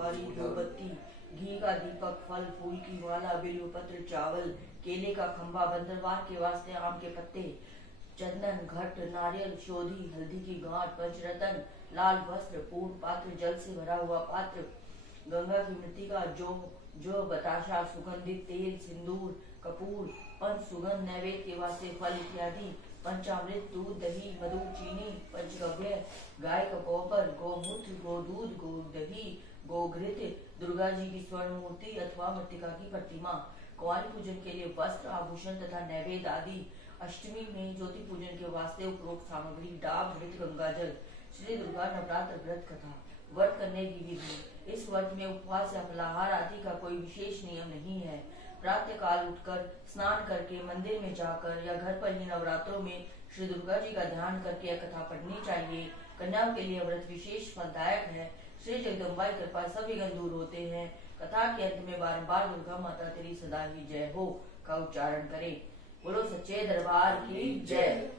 सुपारी मोमबत्ती घी का दीपक फल फूल की माला बिल्व पत्र चावल केले का खंभा बंदरवार के वास्ते आम के पत्ते चंदन घट नारियल शोधी हल्दी की गांठ पंचरतन लाल वस्त्र पूर्ण पात्र जल से भरा हुआ पात्र गंगा की मृतिका जो बताशा सुगंधित तेल सिंदूर कपूर पंच सुगंध नैवेद्य के वास्ते फल इत्यादि पंचामृत दूध दही मधु चीनी पंचगव्य गाय का गोबर गोमूत्र गोदूध गो दही गोघृत दुर्गा जी की स्वर्ण मूर्ति अथवा मृतिका की प्रतिमा कुंवारी पूजन के लिए वस्त्र आभूषण तथा नैवेद्य आदि अष्टमी में ज्योति पूजन के वास्ते उपरोक्त सामग्री डाब घृत गंगाजल श्री दुर्गा नवरात्र व्रत कथा व्रत करने की विधि इस व्रत में उपवास या फलाहार आदि का कोई विशेष नियम नहीं है। प्रातः काल उठकर स्नान करके मंदिर में जाकर या घर पर ही नवरात्रों में श्री दुर्गा जी का ध्यान करके कथा पढ़नी चाहिए। कन्याओं के लिए व्रत विशेष फलदायक है। श्री जगदम्बा की कृपा सब विघ्न दूर होते हैं। कथा के अंत में बार दुर्गा माता तेरी सदा ही जय हो का उच्चारण करें। बोलो सच्चे दरबार की जय।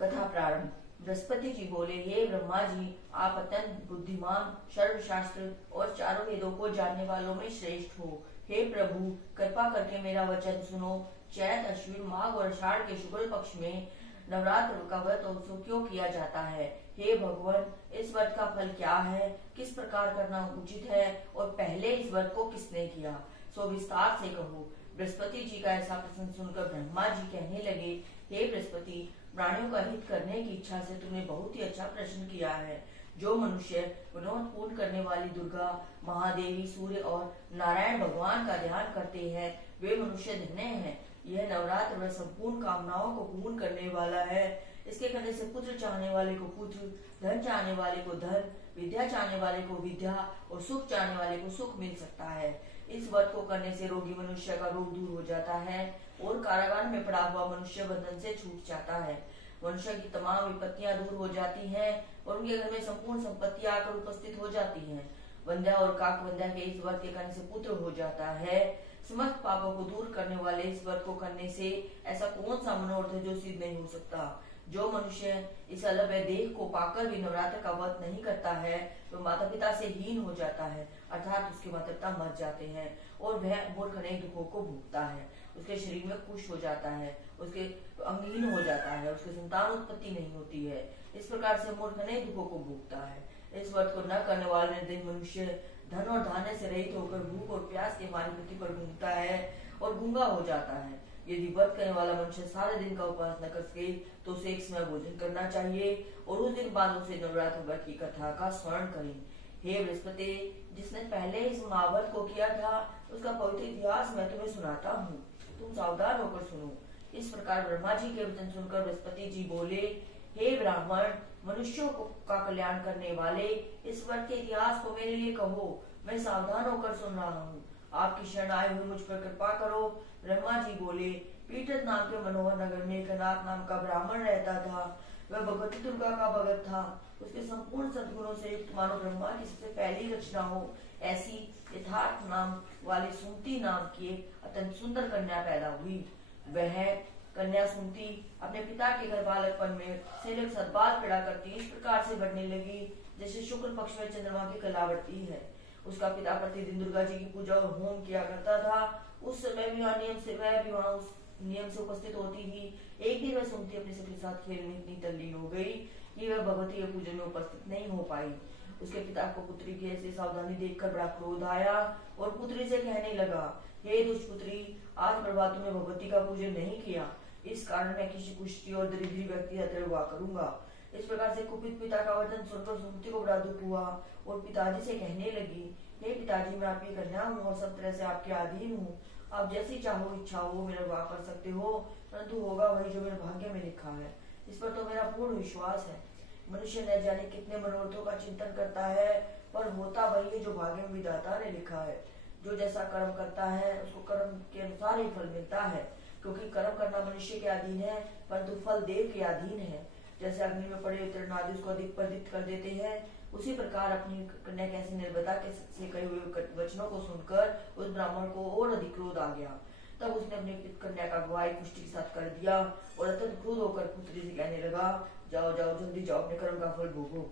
कथा प्रारंभ। बृहस्पति जी बोले, हे ब्रह्मा जी, आप अत्यंत बुद्धिमान सर्वशास्त्र और चारों वेदों को जानने वालों में श्रेष्ठ हो। हे प्रभु, कृपा करके मेरा वचन सुनो। चैत अश्विन माघ और आषाढ़ के शुक्ल पक्ष में नवरात्र का व्रत उत्सव क्यों किया जाता है? हे भगवान, इस व्रत का फल क्या है? किस प्रकार करना उचित है? और पहले इस व्रत को किसने किया, सो विस्तार से कहो। बृहस्पति जी का ऐसा प्रश्न सुनकर ब्रह्मा जी कहने लगे, हे बृहस्पति, प्राणियों का हित करने की इच्छा से तुमने बहुत ही अच्छा प्रश्न किया है। जो मनुष्य विनोद पूर्ण करने वाली दुर्गा महादेवी सूर्य और नारायण भगवान का ध्यान करते हैं, वे मनुष्य धन्य हैं। यह नवरात्र व्रत संपूर्ण कामनाओं को पूर्ण करने वाला है। इसके करने से पुत्र चाहने वाले को पुत्र, धन चाहने वाले को धन, विद्या चाहने वाले को विद्या और सुख चाहने वाले को सुख मिल सकता है। इस व्रत को करने से रोगी मनुष्य का रोग दूर हो जाता है और कारागार में पड़ा हुआ मनुष्य बंधन से छूट जाता है। मनुष्य की तमाम विपत्तियां दूर हो जाती हैं और उनके घर में संपूर्ण संपत्तियां आकर उपस्थित हो जाती हैं। वंध्या और काकवंध्या के इस व्रत के करने से पुत्र हो जाता है। समस्त पापों को दूर करने वाले इस व्रत को करने से ऐसा कौन सा मनोरथ है जो सिद्ध नहीं हो सकता? जो मनुष्य इस अलभ्य देह को पाकर भी नवरात्र का व्रत नहीं करता है, वह माता पिता से हीन हो जाता है, अर्थात उसके माता पिता मर जाते हैं और वह मूर्ख अनेक दुखों को भोगता है। उसके शरीर में कुष्ठ हो जाता है, उसके अंगहीन हो जाता है, उसकी संतान उत्पत्ति नहीं होती है। इस प्रकार से मूर्ख अनेक दुखों को भोगता है। इस व्रत को न करने वाले निर्दयी मनुष्य धन और धान्य से रहित होकर भूख और प्यास के मारे पृथ्वी पर घूमता है और गूंगा हो जाता है। यदि व्रत करने वाला मनुष्य सारे दिन का उपवास न कर सके तो उसे एक समय भोजन करना चाहिए और उस दिन बाद उसे नवरात्र व्रत की कथा का स्मरण करें। हे बृहस्पति, जिसने पहले इस महाव्रत को किया था उसका पवित्र इतिहास मैं तुम्हें सुनाता हूँ, तुम सावधान होकर सुनो। इस प्रकार ब्रह्मा जी के वचन सुनकर बृहस्पति जी बोले, हे ब्राह्मण, मनुष्यों का कल्याण करने वाले इस व्रत के इतिहास को मेरे लिए कहो, मैं सावधान होकर सुन रहा हूँ। आपकी शरण आए हुए मुझ पर कृपा करो। ब्रह्मा जी बोले, पीटत नाम के मनोहर नगर में एक अनाथ नाम का ब्राह्मण रहता था। वह भगवती दुर्गा का भगत था। उसके संपूर्ण सद्गुणों से युक्त मानो ब्रह्मा की सबसे पहली रचना हो ऐसी यथार्थ नाम वाली सुमति नाम की एक अत्यंत सुंदर कन्या पैदा हुई। वह कन्या सुमति अपने पिता के घर बालकपन में से सद्बाल पैदा करती इस प्रकार से बढ़ने लगी जैसे शुक्ल पक्ष में चंद्रमा की कला बढ़ती है। उसका पिता प्रतिदिन दुर्गा जी की पूजा और होम किया करता था। उस समय भी वह भी वहाँ उस नियम से उपस्थित होती थी। एक दिन वह सुमति अपने सबके साथ खेल में इतनी तल्लीन हो गई कि वह भगवती के पूजन में उपस्थित नहीं हो पाई। उसके पिता को पुत्री की ऐसी सावधानी देखकर बड़ा क्रोध आया और पुत्री से कहने लगा, हे दुष्ट पुत्री, आज प्रभात तुमने भगवती का पूजन नहीं किया, इस कारण मैं किसी कुष्ठी और दरिद्री व्यक्ति हत्या हुआ करूंगा। इस प्रकार से कुपित पिता का वचन सुनकर सुमति को बड़ा दुख हुआ और पिताजी से कहने लगी, हे पिताजी, मैं आपकी कन्या हूँ और सब तरह से आपके अधीन हूँ। आप जैसी चाहो इच्छा हो मेरा विवाह कर सकते हो, परंतु होगा वही जो मेरे भाग्य में लिखा है। इस पर तो मेरा पूर्ण विश्वास है। मनुष्य न जाने कितने मनोरथों का चिंतन करता है, पर होता वही है जो भाग्य में विधाता ने लिखा है। जो जैसा कर्म करता है उसको कर्म के अनुसार ही फल मिलता है, क्योंकि कर्म करना मनुष्य के अधीन है परंतु फल देव के अधीन है। जैसे अग्नि में पड़े तृण आदि उसको अधिक प्रदीप्त कर देते हैं, उसी प्रकार अपनी कन्या कैसे निर्भरता से कहे हुए वचनों को सुनकर उस ब्राह्मण को और अधिक क्रोध आ गया। तब उसने अपनी कन्या का विवाह पुष्टि के साथ कर दिया और अत्यंत क्रोध होकर पुत्री से कहने लगा, जाओ जाओ जल्दी जाओ, अपने कर्म का फल भोगो।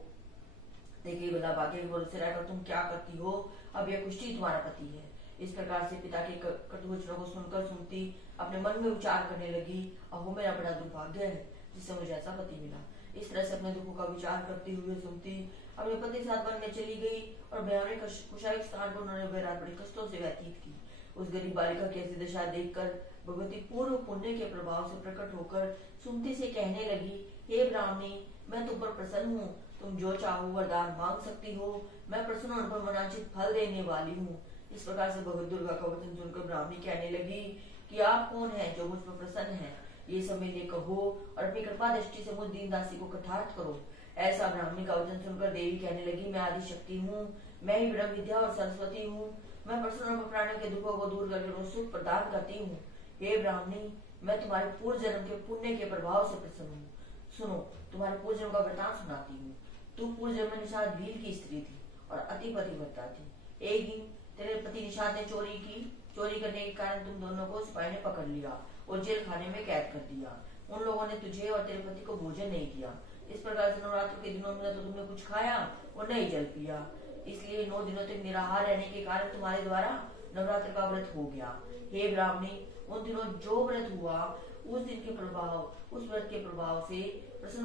देखिए भला भाग्य के भरोसे रहकर तुम क्या करती हो, अब यह कुष्ठी तुम्हारा पति है। इस प्रकार से पिता के कटु वचनों को सुनकर सुनती अपने मन में विचार करने लगी, अहो मेरा बड़ा दुर्भाग्य है जिससे मुझे ऐसा पति मिला। इस तरह से अपने दुखों का विचार करते हुए सुनती अपने पति के साथ वन में चली गई और भयानक कुशायक स्थान पर उन्होंने बेरात बड़ी कष्टों से व्यतीत की। उस गरीब बालिका की ऐसी दशा देखकर भगवती पूर्व पुण्य के प्रभाव से प्रकट होकर सुमति से कहने लगी, हे ब्राह्मणी, मैं तुम पर प्रसन्न हूँ, तुम जो चाहो वरदान मांग सकती हो, मैं प्रसन्न होने पर मनाचित फल देने वाली हूँ। इस प्रकार से भगवत दुर्गा का वचन सुनकर ब्राह्मणी कहने लगी कि आप कौन हैं जो मुझ पर प्रसन्न हैं, ये सब मेरे लिए कहो और अपनी कृपा दृष्टि से मुझ दीन दासी को कटाक्ष करो। ऐसा ब्राह्मणी का वचन सुनकर देवी कहने लगी, मैं आदि शक्ति हूँ, मैं ही ब्रह्म विद्या और सरस्वती हूँ, मैं प्रसन्न होकर प्राणियों के दुखों को दूर करके उन्हें सुख प्रदान करती हूँ। हे ब्राह्मणी, मैं तुम्हारे पूर्व जन्म के पुण्य के प्रभाव से प्रसन्न हूँ। सुनो, तुम्हारे पूर्व जन्म का वृतांत सुनाती हूँ। तू पूर्व जन्म में निषाद भील की स्त्री थी और अति पतिव्रता थी। एक दिन तेरे पति निषाद ने चोरी करने के कारण तुम दोनों को सिपाही ने पकड़ लिया और जेल खाने में कैद कर दिया। उन लोगों ने तुझे और तेरे पति को भोजन नहीं किया। इस प्रकार से नवरात्र के दिनों में तो तुमने कुछ खाया और नहीं जल पिया, इसलिए 9 दिनों तक निराहार रहने के कारण तुम्हारे द्वारा नवरात्र का व्रत हो गया। हे ब्राह्मणी, उन दिनों जो व्रत हुआ उस व्रत के प्रभाव से प्रसन्न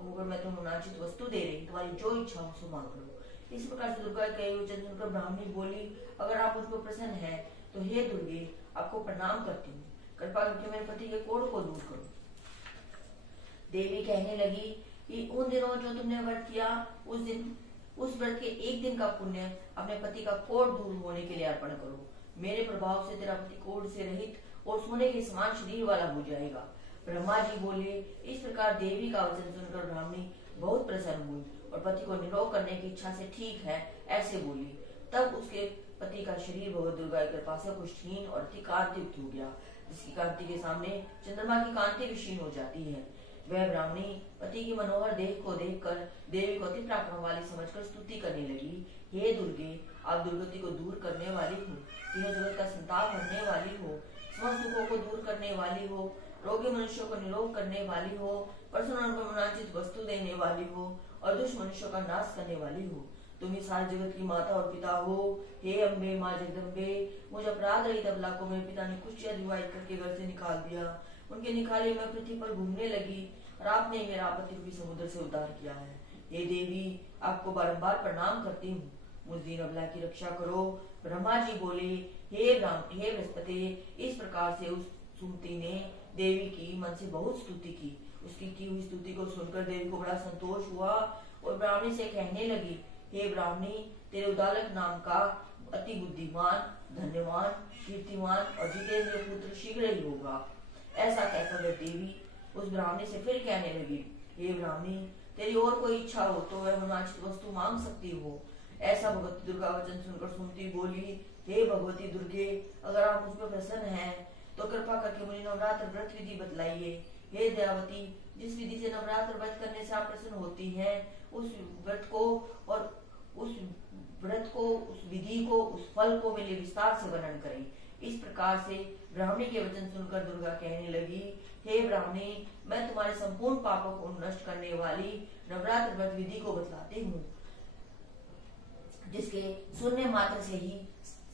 होकर मैं तुम्हें अनुचित वस्तु दे रही, तुम्हारी जो इच्छा हो सो मांग लो। इस प्रकार से दुर्गा के वचन सुनकर ब्राह्मणी बोली, अगर आप मुझ पर प्रसन्न हैं तो हे दुर्गे, आपको प्रणाम करती हूँ, कृपा करके मेरे पति के कोढ़ को दूर करो। देवी कहने लगी कि उन दिनों जो तुमने व्रत किया उस व्रत के एक दिन का पुण्य अपने पति का कोढ़ दूर होने के लिए अर्पण करो। मेरे प्रभाव से तेरा पति कोढ़ से रहित और सोने के समान शरीर वाला हो जाएगा। ब्रह्मा जी बोले। इस प्रकार देवी का वचन सुनकर ब्राह्मणी बहुत प्रसन्न हुई और पति को निरोग करने की इच्छा से ठीक है ऐसे बोली। तब उसके पति का शरीर भगवत दुर्गा की कृपा से पुष्टहीन और अति कांतियुक्त हो गया, जिसकी कांति के सामने चंद्रमा की कांति विशीर्ण हो जाती है। वह ब्राह्मणी पति की मनोहर देह को देखकर देवी को अति पराक्रम वाली समझकर स्तुति करने लगी। हे दुर्गे, आप दुर्गति को दूर करने वाली हो, तीनों जगत का संताप हरने वाली हो, समस्त दुखों को दूर करने वाली हो, रोगी मनुष्यों को निरोग करने वाली हो, प्रसन्न पर मनाचित वस्तु देने वाली हो और दुष्ट मनुष्यों का नाश करने वाली हो। तुम ही सारे जगत की माता और पिता हो। हे अम्बे, माँ जगदम्बे, मुझ अपराध रहित अबला को मेरे पिता ने कुछ विवाहित करके घर से निकाल दिया। उनके निकाले मैं पृथ्वी पर घूमने लगी और आपने मेरा आपत्ति रूपी समुद्र से उद्धार किया है। हे देवी, आपको बारंबार प्रणाम करती हूँ, मुझ दीन अबला की रक्षा करो। ब्रह्मा जी बोले, हे बृहस्पति, इस प्रकार से उस सुमति ने देवी की मन से बहुत स्तुति की। उसकी की हुई स्तुति को सुनकर देवी को बड़ा संतोष हुआ और ब्राह्मणी से कहने लगी, हे ब्राह्मणी, तेरे उदालक नाम का अति बुद्धिमान, धन्यवान, कीर्तिमान और जितेंद्र पुत्र शीघ्र ही होगा। ऐसा कहकर वह देवी उस ब्राह्मणी से फिर कहने लगी, हे ब्राह्मणी, तेरी और कोई इच्छा हो तो वह मनवांछित वस्तु मांग सकती हो। ऐसा भगवती दुर्गा वचन सुनकर सुमति बोली, हे भगवती दुर्गे, अगर आप मुझ पर प्रसन्न हैं तो कृपा करके मुझे नवरात्र व्रत विधि बतलाइए। हे दयावती, जिस विधि से नवरात्र व्रत करने से आप प्रसन्न होती हैं, उस व्रत को और उस विधि को, उस फल को मेरे विस्तार से वर्णन करें। इस प्रकार से ब्राह्मणी के वचन सुनकर दुर्गा कहने लगी, हे ब्राह्मणी, मैं तुम्हारे संपूर्ण पापों को नष्ट करने वाली नवरात्र व्रत विधि को बतलाती हूँ, जिसके सुनने मात्र से ही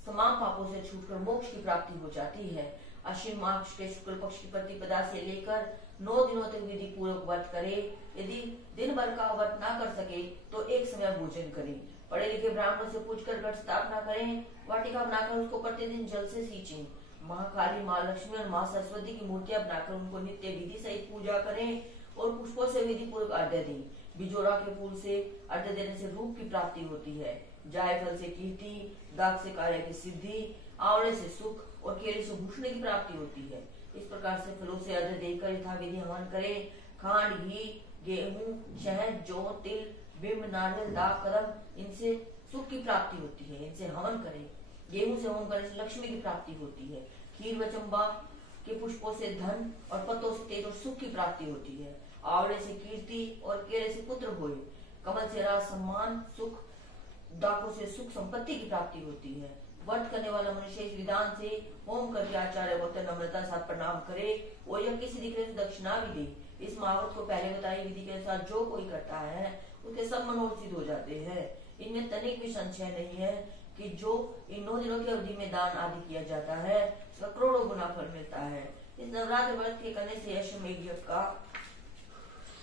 तमाम पापों से छूटकर मोक्ष की प्राप्ति हो जाती है। अश्विन मास के शुक्ल पक्ष की प्रतिपदा से लेकर 9 दिनों तक विधि पूर्वक व्रत करे। यदि दिन भर का व्रत ना कर सके तो एक समय भोजन करें। पढ़े लिखे ब्राह्मणों से पूछकर घट स्थापना करें। वाटिका बनाकर उसको प्रतिदिन जल से सींचें। महाकाली, माँ लक्ष्मी और माँ सरस्वती की मूर्तियां बनाकर उनको नित्य विधि सहित पूजा करें और पुष्पों से विधि पूर्वक अर्घ्य दें। बिजोरा के फूल से अर्घ्य देने से रूप की प्राप्ति होती है। जायफल से कीर्ति, दाग से कार्य की सिद्धि, आंवले से सुख और केले से भूषण की प्राप्ति होती है। इस प्रकार से फलों से अर्घ्य देकर यथाविधि हवन करें। खांड, घी, गेहूं, शहद, जौ, तिल, बिंब, नारियल, दाग, कदम, इनसे सुख की प्राप्ति होती है, इनसे हवन करें। गेहूं से होम करने से लक्ष्मी की प्राप्ति होती है। खीर व चंबा के पुष्पों से धन और पत्तों से तेज और सुख की प्राप्ति होती है। आंवले से कीर्ति और केले से पुत्र होए। कमल से राज, सम्मान, सुख, डाकों से सुख संपत्ति की प्राप्ति होती है। व्रत करने वाला मनुष्य इस विधान से होम करके आचार्य को नम्रता साथ प्रणाम करे और यह किसी दिक्कत से दक्षिणा भी दे। इस महाव्रत को पहले बताई विधि के अनुसार जो कोई करता है उसके सब मनोरथ सिद्ध हो जाते हैं। इनमें तनिक भी संशय नहीं है कि जो इन 9 दिनों की अवधि में दान आदि किया जाता है उसका करोड़ों गुना फल मिलता है। इस नवरात्र व्रत के करने से अश्वमेध यज्ञ का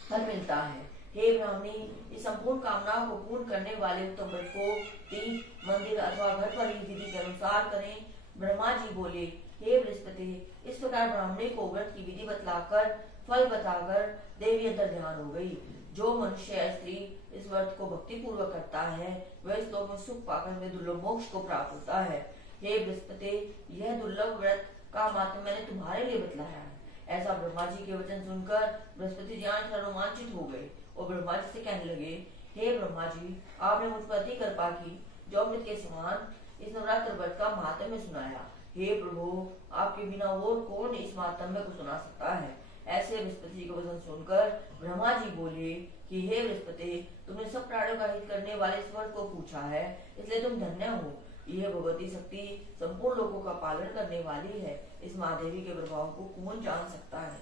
फल मिलता है। हे ब्राह्मणी, इस संपूर्ण कामनाओं को पूर्ण करने वाले उत्तम व्रत को तीर्थ, मंदिर अथवा घर पर ही विधि के अनुसार करें। ब्रह्मा जी बोले, हे बृहस्पति, इस प्रकार ब्राह्मणी को व्रत की विधि बतलाकर फल बताकर देवी अंतर ध्यान हो गई। जो मनुष्य या स्त्री इस व्रत को भक्ति पूर्वक करता है वह इस लोक में सुख पाकर में दुर्लभ मोक्ष को प्राप्त होता है। हे बृहस्पति, यह दुर्लभ व्रत का मात्र मैंने तुम्हारे लिए बतलाया है। ऐसा ब्रह्मा जी के वचन सुनकर बृहस्पति जी रोमांचित हो गए और ब्रह्मा जी से कहने लगे, हे ब्रह्मा जी, आपने मुझ पर अति कृपा की जो अमृत के समान इस नवरात्र व्रत का महात्म्य सुनाया। हे प्रभु, आपके बिना और कौन इस महात्म्य को सुना सकता है। ऐसे बृहस्पति जी के वचन सुनकर ब्रह्मा जी बोले कि हे बृहस्पति, तुमने सब प्राणियों का हित करने वाले इस व्रत को पूछा है, इसलिए तुम धन्य हो। यह भगवती शक्ति संपूर्ण लोगों का पालन करने वाली है। इस महादेवी के प्रभाव को कौन जान सकता है।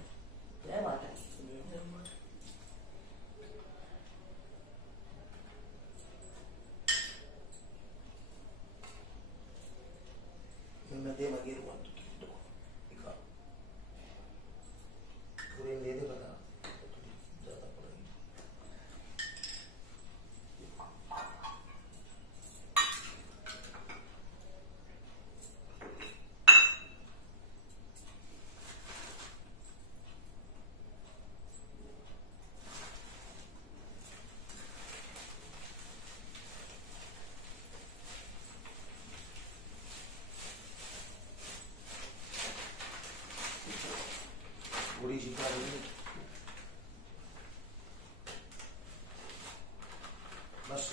जय माता दी। थोड़ी सी बस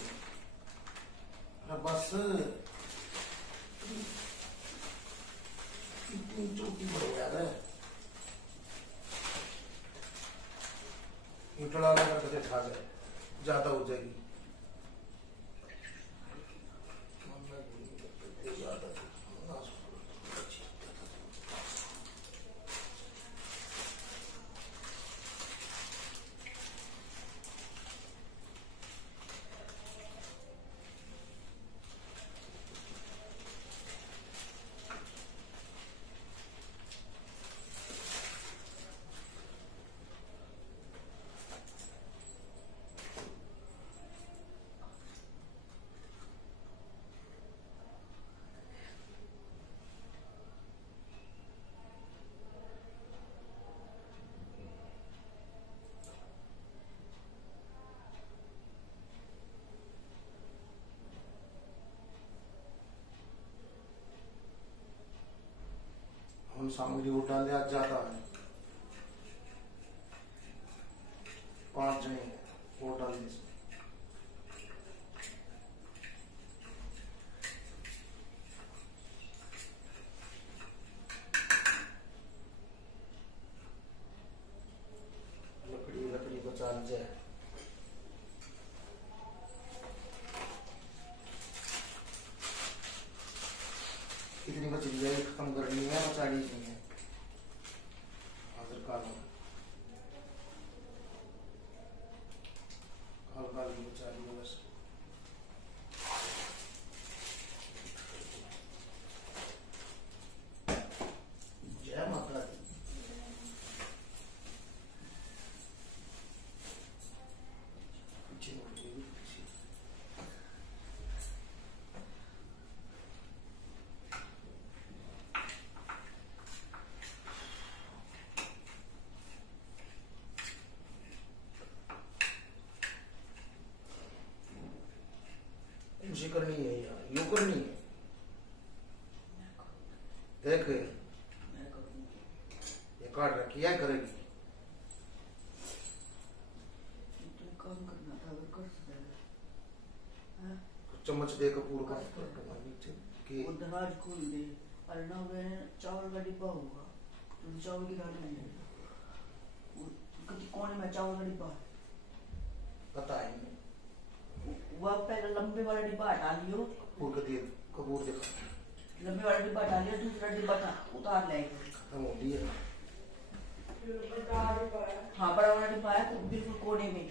बस कितनी चौकी बढ़ यार है यूटला लगा करके खा जाए ज्यादा हो जाएगी। हम सामग्री उठा ले आज जाता है 5 जने वोट डालने से लकड़ी बचा जाए। कितनी बच रही है खत्म करनी है और 40 नहीं है हाजिर काल बचा रही है बस। जय माता दी। मुझे करनी है यार, यूं करनी है। देख ये काट रखी है करेगी। काम करना था अगर कर सकता चम्मच दे कपूर का वो दराज खोल दे और ना वे चावल का डिब्बा होगा तो चावल की दाल नहीं कोने में चावल का डिब्बा पता है वह पहले लंबे वाला डिब्बा हटा लियो कपूर का तेल कपूर देखा लंबे वाला डिब्बा डालिए, दूसरा डिब्बा उतार लाएंगे। खत्म हो गई है। हाँ बड़ा वाला डिब्बा है तो बिल्कुल कोने में।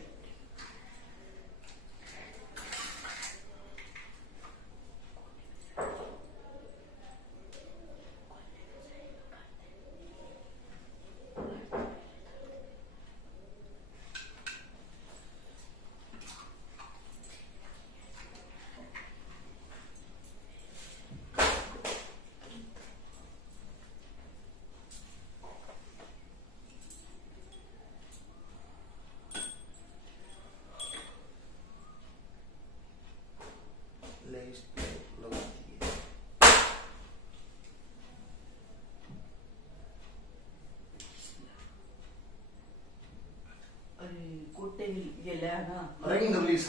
कुत्ते ये ले ना,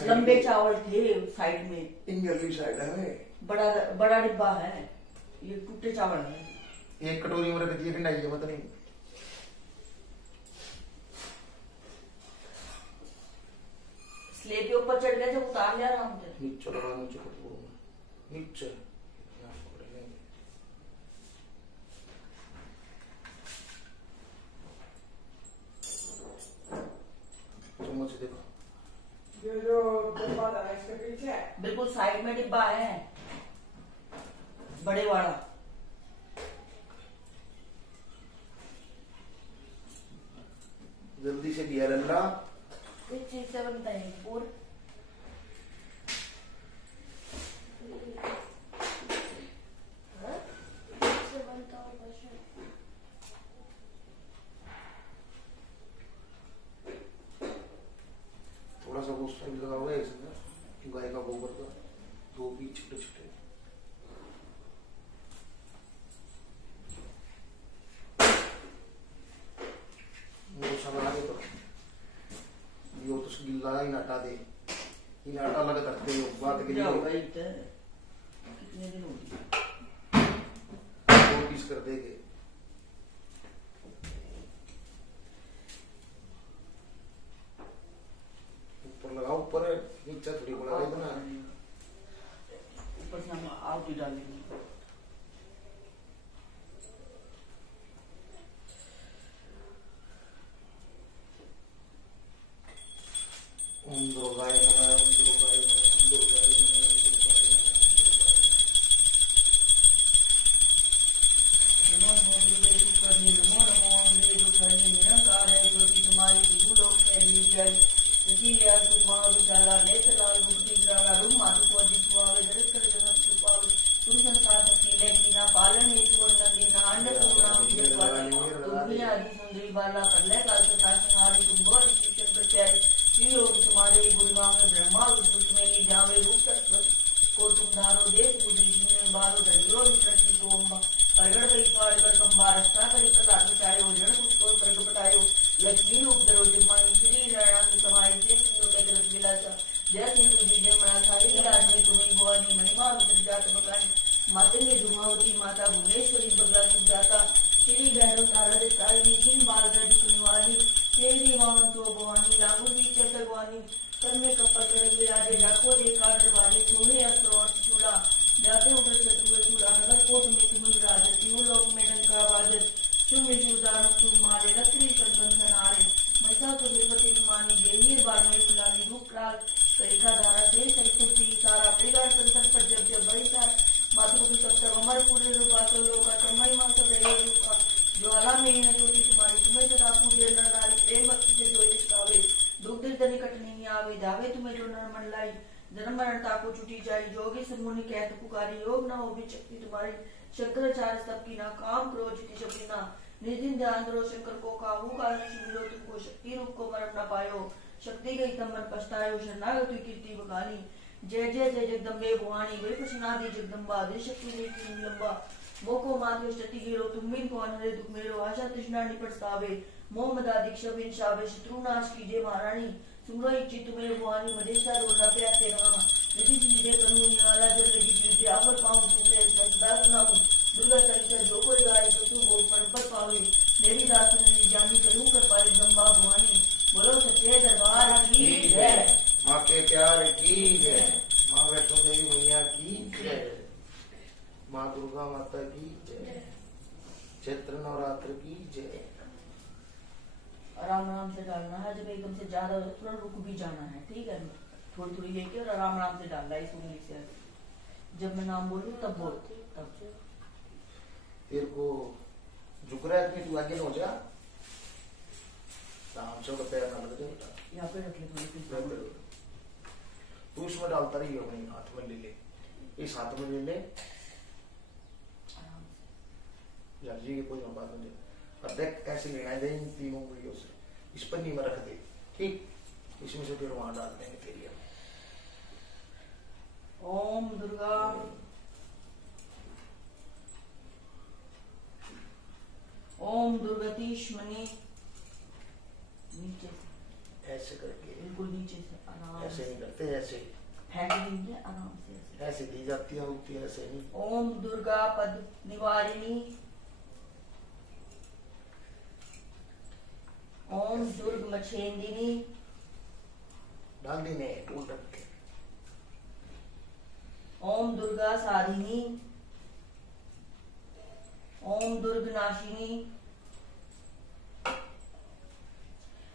लंबे चावल थे साइड में, इंगली साइड है, बड़ा डिब्बा है, ये टूटे चावल है। एक कटोरी में रख दिए ठंडाइए मत नहीं। स्लेब के ऊपर चढ़ गए जब उतार लिया आराम से। नीचे लगा, नीचे कटोरी में, नीचे चम्मच देखो, ये जो डिब्बा था इसके पीछे बिल्कुल साइड में डिब्बा है बड़े वाला। जल्दी से दिया लल्ला। किस चीज से बनता है पूर? थोड़ा सा वो साइड लगा हुआ है इसमें, गाय का गोबर का, दो भी छोटे छोटे। तो गिल्ला ही नाटा दे, ही नाटा लगा करते हो बात के लिए। कितने दिन हो गए? 2 पीस कर देंगे। ऊपर लगाओ, ऊपर नीचे थोड़ी बड़ा इतना ऊपर से हम आउट ही डालेंगे। ओम दुर्गाय नमः, ओम दुर्गाय नमः, ओम दुर्गाय नमः, ओम दुर्गाय नमः, नमो नमो दुर्गे सुकर्णी, नमो नमो दुर्गे सुकर्णी, निरंकार है ज्योति तुम्हारी भूलोक में लीजल, इसीलिए तुम्हारा विशाला नेत्रलाल मुक्ति ग्राला रूप मातु को अधिक सुहावे दरित कर जगत सुपावे, तुम संसार शक्ति कीना पालन हेतु वंदन दीना अंड पूर्णाम जगवाला, तुम्ही आदि सुंदरी बाला प्रलय काल से शासनहारी, तुम गौर शीशन प्रत्याय योग तुम्हारे गुरुआ में ब्रह्मा विष्णु में ही जावे रूप तत्व को तुम धारो देश बुद्धि में बारो दरियो निप्रति कोम्बा प्रगट कई पार कर कंबा रक्षा करी प्रदान बचायो जन कुछ को प्रग पटायो लक्ष्मी रूप धरो जिम्माई श्री नारायण की समाई से सिंधु के ग्रथ विलासा जय सिंधु जी जय मना सारी राज में तुम्हें भवानी महिमा उतर जात बकानी मातंगे धुमावती माता भुवनेश्वरी बगला सुजाता श्री भैरव शारद कालिनी छिन बाल निवारी तेरी वाहन तो भवानी लागू भी चतुर्वाणी कन्ने कपड़ कर विराजे जाको दे काट वाले सोने अस्त्र और चूड़ा जाते उधर शत्रु चूड़ा नगर कोट में तुम्हें राजती हूँ लोग में डंका बाजत शून्य शिवदान तुम्हारे रत्नी संबंधन आरे मैसा तो देवती मानी देवी बाल में फुलानी रूप काल करिका धारा से संस्कृति सारा परिवार संसद पर जब बड़ी सार मातृ सप्तम अमर पूरे रूपासो लोग तमय मां सदैव रूपा ज्वाला में ही ज्योति तुम्हारी तुम्हें सदा पूजे नर नारी प्रेम भक्ति से जो गावे दुख दर्द निकट नहीं आवे दावे तुम्हें जो नर मन लाई जन्म मरणता को छुटी जाई जोगी से मुनि कहत पुकारी योग न हो भी शक्ति तुम्हारी शंकराचार्य स्तव की ना काम क्रोध जिति शबीना निर्दिन ध्यान करो शंकर को काहू काल मिलो तुमको शक्ति रूप को मरण न पायो शक्ति गई तम मन पछतायो शरणागति कीर्ति बखानी जय जय जय जगदम्बे भवानी वे प्रसन्नादि जगदम्बा दे शक्ति देवी लंबा मोको माधव शक्ति गिरो तुम्हें को अनरे दुख मेरो आशा तृष्णा निपट सावे मोह मदा दीक्षा विन शावे शत्रु नाश कीजिए महारानी सुनो इच्छी तुम्हें भवानी मदेशा रोना प्याते रहा यदि सीधे करूँ निवाला जब लगी जीते आवर पाऊँ तुम्हें सदा सुनाऊँ दुर्गा चरित्र जो कोई गाय तो तू वो पर पावे मेरी दास मेरी जानी करूँ कर पाए जगदम्बा भवानी बोलो सच्चे दरबार की जय माँ के प्यार की जय माँ वैष्णो देवी मैया की जय माँ दुर्गा चैत्र नवरात्र की जय। आराम आराम से डालना है, जब एकदम से ज्यादा हो थोड़ा रुक भी जाना है, ठीक है। थोड़ी थोड़ी लेके और आराम आराम से डालना है इस उंगली से। जब मैं नाम बोलूँ तब बोल, तब तेरे को झुक रहा है इतनी, तू आगे न हो जा, आराम से पैर ना लग जाए। यहाँ पे रख ले थोड़ी, तू इसमें डालता रही हो, अपने हाथ में ले ले, इस हाथ में ले ले आराम से। यार जी कोई बात नहीं, और देख ऐसे लेना है इन तीनों उंगलियों से, इस पन्नी में रख दे, ठीक। इसमें से फिर वहां डाल देंगे तेरी। ओम दुर्गा ओम दुर्गतीश्मने, नीचे से ऐसे करके, बिल्कुल नीचे से आराम ऐसे से नहीं करते, ऐसे फेंक देंगे आराम से, ऐसे दी जाती है, उगती है, ऐसे नहीं। ओम दुर्गा पद निवारिणी, ओम दुर्ग मछेंदिनी, डाल देने उल्ट के। ओम दुर्गा साधिनी, ओम दुर्ग नाशिनी,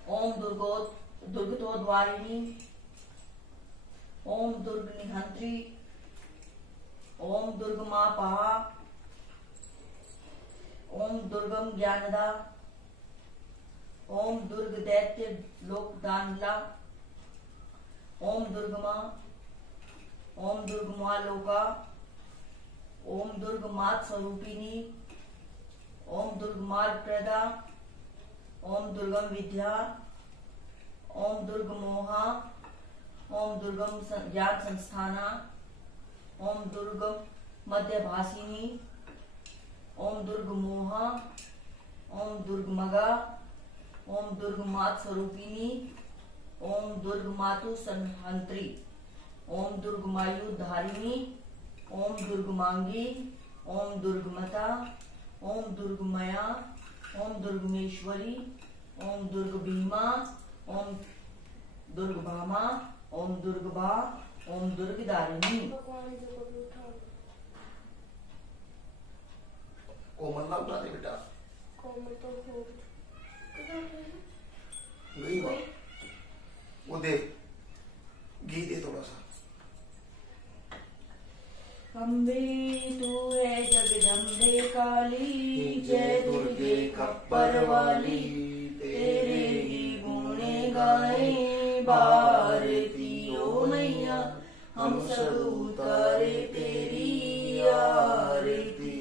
ओम दुर्गतो द्वारिणी, ओम दुर्ग निहंत्री, ओम दुर्ग मापहा, ओम दुर्गम ज्ञानदा, ओम दुर्ग दैत्य लोकदानला, ओम दुर्गमा, ओम दुर्ग मालोका, ओम दुर्ग मात स्वरूपिणी, ओम दुर्ग मार्ग प्रदा, ओम दुर्गम विद्या, ओम दुर्ग मोहा, ओम दुर्गम ज्ञान संस्थाना, ओम दुर्गम मध्यभासिनी, ओम दुर्ग मोहा, ओम दुर्ग मगा, ओम दुर्ग मात स्वरूपिणी, ओम दुर्ग मातु संहंत्री, ओम दुर्ग मायु धारिणी, ओम दुर्ग मांगी, ओम दुर्ग मता, ओम दुर्ग मया, ओम दुर्गमेश्वरी, ओम दुर्ग भीमा, ओम दुर्ग भामा, ओम दुर्ग बा, ओम दुर्ग दारिणी। कोमल ना उठा दे बेटा, कोमल तो हो गई बात, वो दे घी दे थोड़ा सा। अम्बे तू है जगदम्बे काली, जय दुर्गे खप्पर वाली, तेरे ही गुणे गाए भारती ओ मैया, हम सब उतारे तेरी आरती।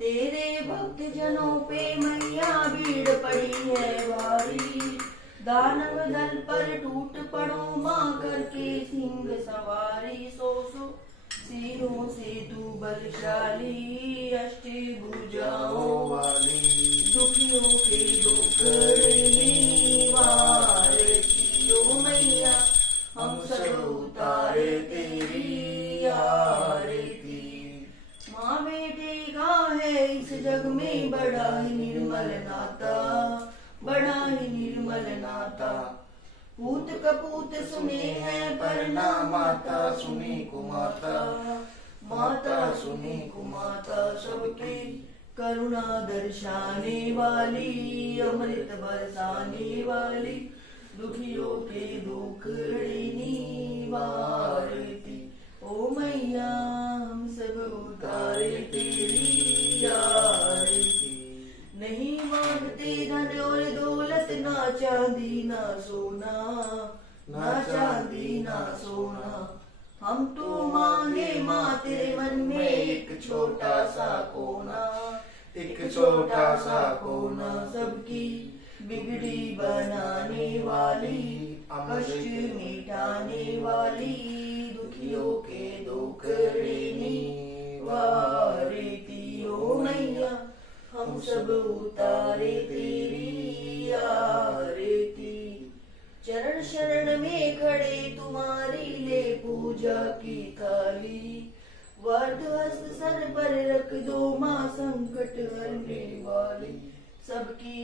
तेरे भक्त जनों पे मैया भीड़ पड़ी है भारी, दानव दल पर टूट पड़ो माँ करके सिंह सवारी। सो सिरों से तू बलशाली, अष्टी भुजाओं वाली, दुखियों के दुखड़नी वारती ओ मैया, हम सब उतारे तेरी आरती। माँ बेटे का है इस जग में बड़ा ही निर्मल नाता, बड़ा ही निर्मल नाता। पूत कपूत सुने हैं पर ना माता सुनी कुमाता, माता सुनी कुमाता सबकी करुणा दर्शाने वाली, अमृत बरसाने वाली, दुखियों के दुखड़नी वारती ओ मैया, हम सब उतारे तेरी आरती। नहीं मांगते धन और दौलत, ना चांदी ना सोना, ना चांदी ना सोना। हम तो मांगे माँ तेरे मन में एक छोटा सा कोना, एक छोटा सा कोना। सबकी बिगड़ी बनाने वाली, कष्ट मिटाने वाली, दुखियों के दुखड़नी वारती ओ मैया, हम सब उतारे तेरी आरती। चरण शरण में खड़े तुम्हारी ले पूजा की थाली, वर्ध हस्त सर पर रख दो माँ संकट हरने वाली, सबकी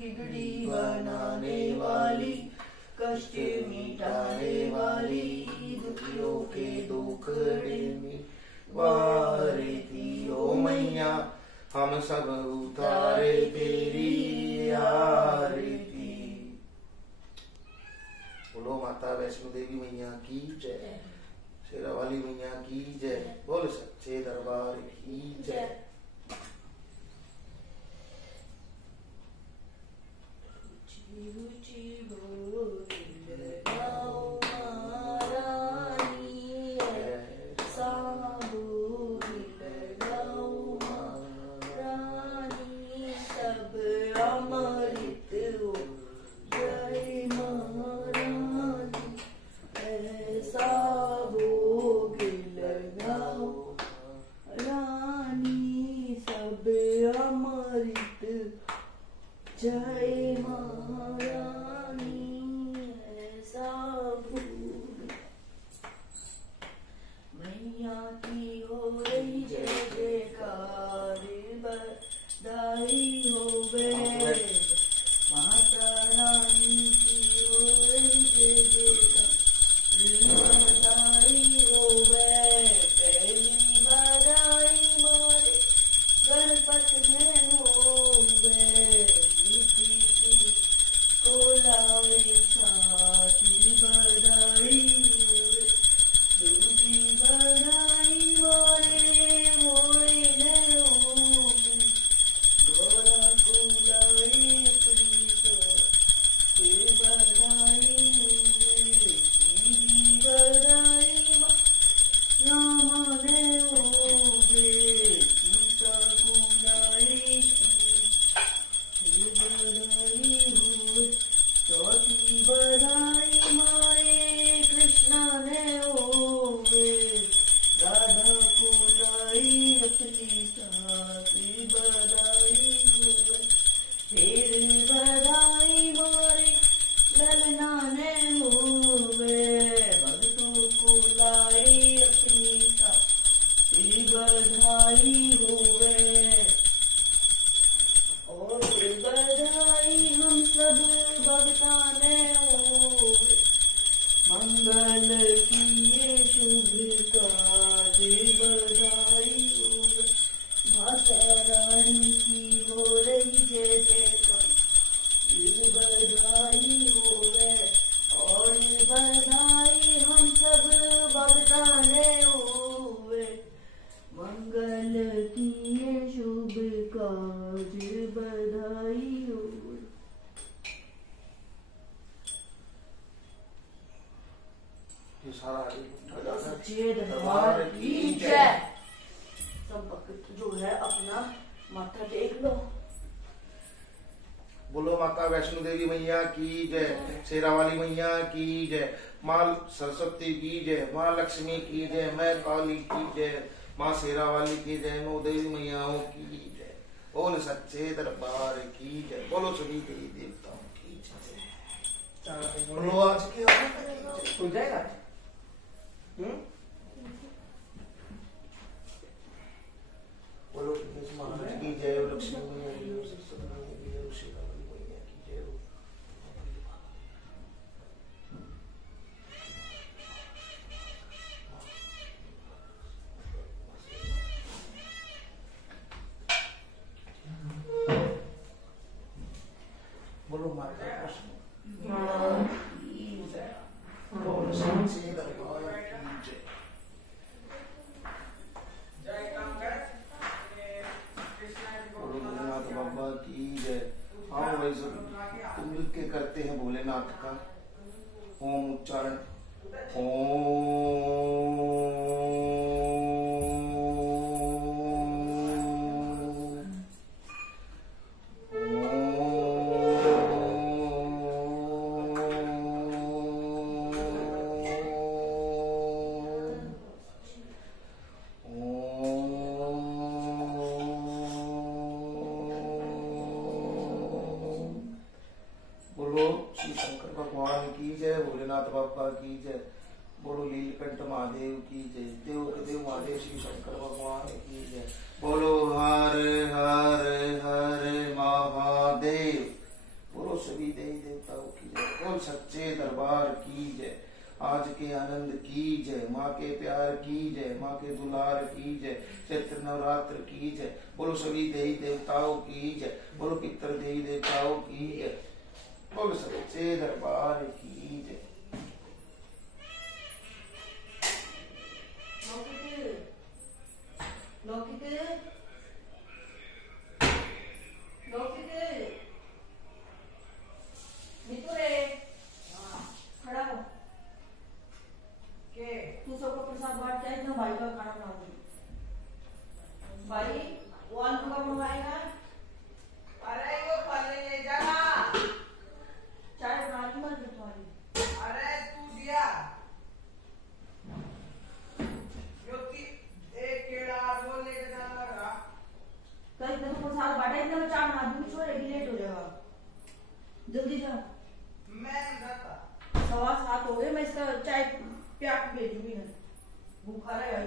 बिगड़ी बनाने वाली, कष्ट मिटाने वाली, दुखियों के दुखड़े में वारती ओ मैया, हम सब उतारे तेरी आरती। बोलो माता वैष्णो देवी मैया की जय, शेरा वाली मैया की जय, बोल सच्चे दरबार की जय। जय महारानी ऐसा मैया की हो रही जय जयकार, बधाई हो गए माता रानी की हो रही जय जयकार, बधाई हो गए पहली बधाई मारे गणपत में हो गए, साथी बधाई दूजी बधाई मोरे मोरे गौरा कुलाई बधाई बधाई रामा ने हो गए सीता कुलाई बधाई हो चौथी बधाई मारे कृष्णा ने होवे, राधा को लाई अपनी साथी बधाई होवे, फिर बधाई मारे ललना ने होवे, भक्तों को लाई अपनी साथी बधाई होवे, और बधाई हम सब भगताने होवे, मंगल किए शुभ काज बधाई होवे, माता रानी की हो रही जय जयकार, बधाई होवे, और बधाई हम सब भगताने होवे, मंगल किए शुभ काज बधाई होवे। ये सारा सच्चे दरबार की जय। सब भक्त जो है अपना माथा टेक लो। बोलो माता वैष्णो देवी मैया की जय, शेरा वाली मैया की जय, माँ सरस्वती की जय, माँ लक्ष्मी की जय, मैं काली की जय, माँ शेरा वाली की जय, नौ देवी मैयाओं की जय, बोल सच्चे दरबार की जय, बोलो सभी देवी देवताओं की जय। बोलो आज की हो जाएगा। बोलो महाराज की जय, लक्ष्मी मैया की जय, सरस्वती मैया की जय, शेरा वाली मैया की जय। बोलो माता वैष्णो की जय, बोलो सच्चे दरबार की जय। बोलो भोलेनाथ बाबा की जय। हाँ भाई सब तुम नृत्य करते हैं भोलेनाथ का ओम उच्चारण, बोलो श्री शंकर भगवान की जय, भोलेनाथ बाबा की जय, बोलो नीलकंठ महादेव की जय, देव के देव महादेव श्री शंकर भगवान की जय, बोलो हर हर हर महादेव, बोलो सभी देवी देवताओं की जय, बोल सच्चे दरबार की जय। आज के आनंद की जय, माँ के प्यार की जय, माँ के दुलार की जय, चैत्र नवरात्र की जय। बोलो सभी देवी देवताओं की जय, बोलो पितर देवी देवताओं की जय, बोलो सच्चे दरबार की जय। खड़ा हो के तू सबको प्रसाद बांट के इतना भाई का खाना बनाऊंगी। भाई वो आलू का बनवाएगा, अरे वो फल ले जाना। चाय बना ली मत तुम्हारी। अरे तू दिया योगी एक केला वो ले जाना लगा। कल इतना तो प्रसाद बांटा, इतना मैं चाय बना दूंगी, छोड़ अभी लेट हो जाएगा, जल्दी जा। मैं नहीं जाता। 7:15 हो गए, मैं इसका चाय प्याक भेजूंगी ना, भूखा रहेगा।